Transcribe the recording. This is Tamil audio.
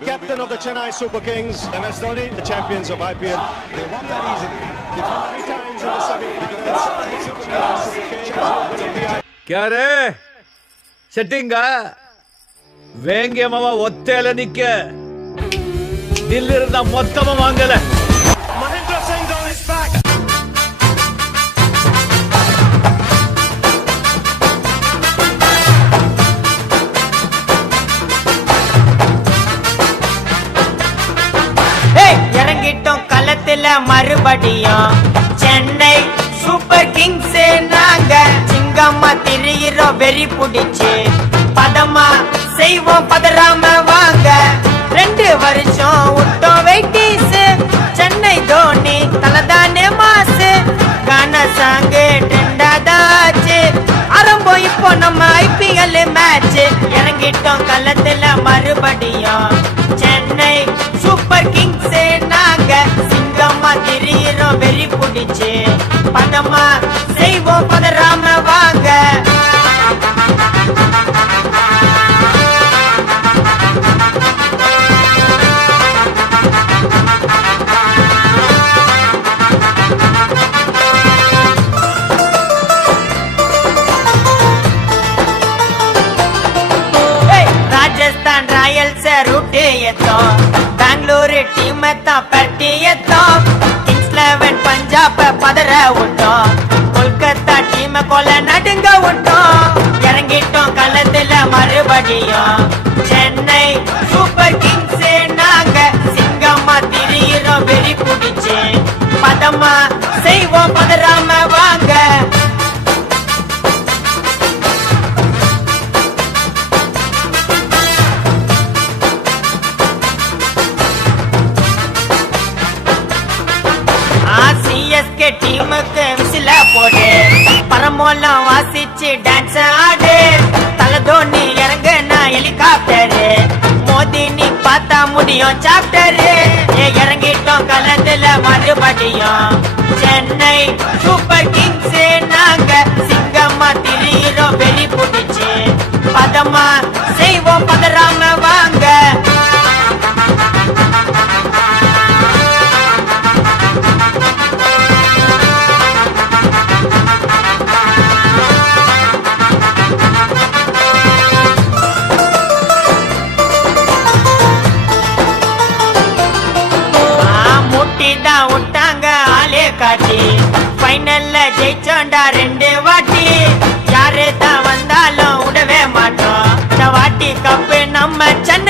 Captain of the Chennai Super Kings, MS Dhoni, the champions of IPL. They won that easily. They won 3 times in the semi-finals. क्या रे ಸೆಟ್ಟಿಂಗಾ வேங்கிய மாமா ஒத்தேல நிக்க தில்லிருந்த மொத்தமா வாங்கல Mahendra Singh Dhoni is back. இறங்கிட்டோம் களத்துல மறுபடியும் சென்னை சூப்பர் கிங்ஸ் நாங்க சிங்கம்மா திரியிறோம் வெறி புடிச்சு பதமா செய்வோம் பதறாம வாங்க 2 வருஷம் விட்டோம் வெயிட்டீஸ் சென்னை தோனி தலதானே மாசு கான சாங்கு ட்ரெண்டாதாச்சு ஆரம்பம் இப்போ நம்ம ஐபிஎல் மேட்ச் இறங்கிட்டோம் களத்துல மறுபடியும் சென்னை சூப்பர் கிங்ஸ் நாங்க சிங்கம்மா திரியிறோம் வெறி புடிச்சு பதமா செய்வோம் பதறாம வாங்க ராஜஸ்தான் ராயல்ஸ் ரூட் ஏத்தோம் பெங்களூரு டீம் தான் பட்டி ஏத்தோம் கிங்ஸ் 11 பஞ்சாப் பதற விட்டோம் கொல்கத்தா டீம் கொல்ல நடுங்க விட்டோம் இறங்கிட்டோம் களத்துல மறுபடியும் சென்னை சூப்பர் கிங்ஸ் நாங்க சிங்கம்மா திரியிறோம் வெறி புடிச்சு பதமா செய்வோம் பதறாம வாங்க சிஎஸ்கே டீமுக்கு விசில போடு பரமோலம் வாசிச்சு டான்ஸ் ஆடு தலதோனி இறங்க நான் ஹெலிகாப்டரு மோதி நீ பார்த்தா முடியும் சாப்டரு இறங்கிட்டோம் களத்துல மறுபடியும் சென்னை சூப்பர் கிங்ஸ் நாங்க சிங்கம்மா திரியிறோம் வெளி புடிச்சு பதமா செய்வோம் பதறாம வாங்க விட்டாங்க ஆளே காட்டி ஃபைனல்ல ஜெயிச்சோண்டா 2 வாட்டி யாரு தான் வந்தாலும் விடவே மாட்டோம் இந்த வாட்டி கப்பு நம்ம சென்னை